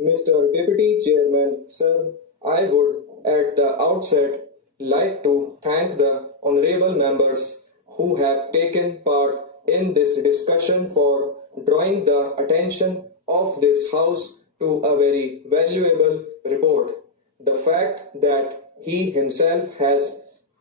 Mr. Deputy Chairman, sir, I would at the outset like to thank the honorable members who have taken part in this discussion for drawing the attention of this House to a very valuable report. The fact that he himself has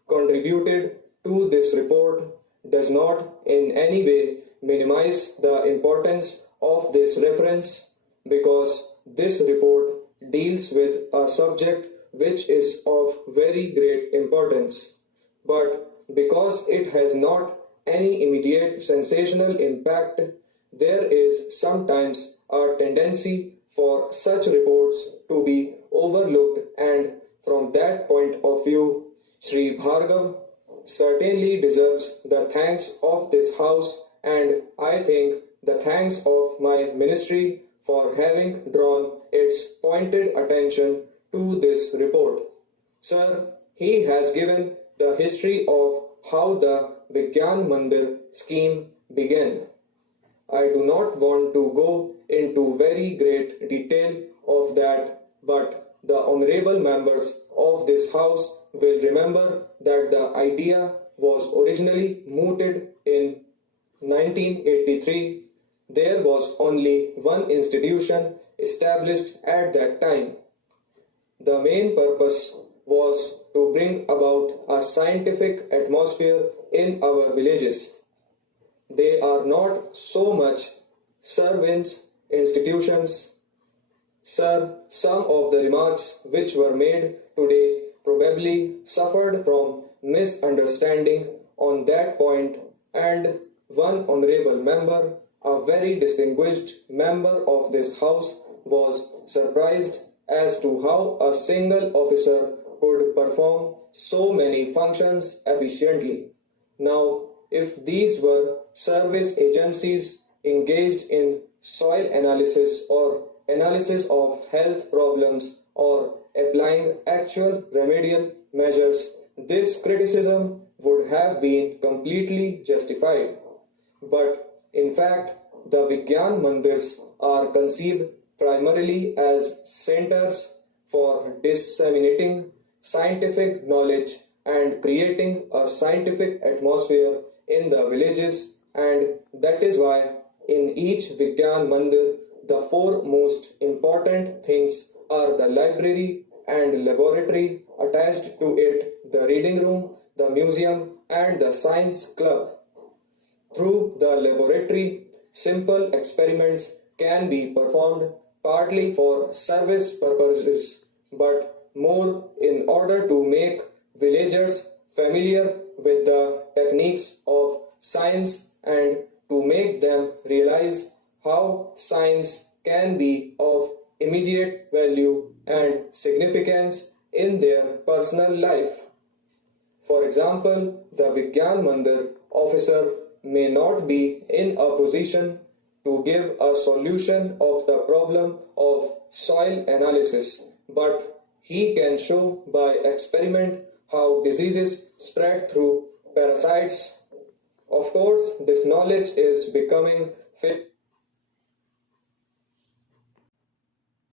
contributed to this report does not in any way minimize the importance of this reference because this report deals with a subject which is of very great importance. But because it has not any immediate sensational impact, there is sometimes a tendency for such reports to be overlooked, and from that point of view, Sri Bhargav certainly deserves the thanks of this House, and I think the thanks of my ministry for having drawn its pointed attention to this report. Sir, he has given the history of how the Vigyan Mandir scheme began. I do not want to go into very great detail of that, but the honorable members of this House will remember that the idea was originally mooted in 1983. There was only one institution established at that time. The main purpose was to bring about a scientific atmosphere in our villages. They are not so much service institutions. Sir, some of the remarks which were made today probably suffered from misunderstanding on that point, and one honorable member, a very distinguished member of this House, was surprised as to how a single officer could perform so many functions efficiently. Now, if these were service agencies engaged in soil analysis or analysis of health problems or applying actual remedial measures, this criticism would have been completely justified. But in fact, the Vigyan Mandirs are conceived primarily as centers for disseminating scientific knowledge and creating a scientific atmosphere in the villages, and that is why in each Vigyan Mandir the four most important things are the library and laboratory attached to it, the reading room, the museum, and the science club. Through the laboratory, simple experiments can be performed partly for service purposes, but more in order to make villagers familiar with the techniques of science and to make them realize how science can be of immediate value and significance in their personal life. For example, the Vigyan Mandir officer may not be in a position to give a solution of the problem of soil analysis, but he can show by experiment how diseases spread through parasites. Of course, this knowledge is becoming fit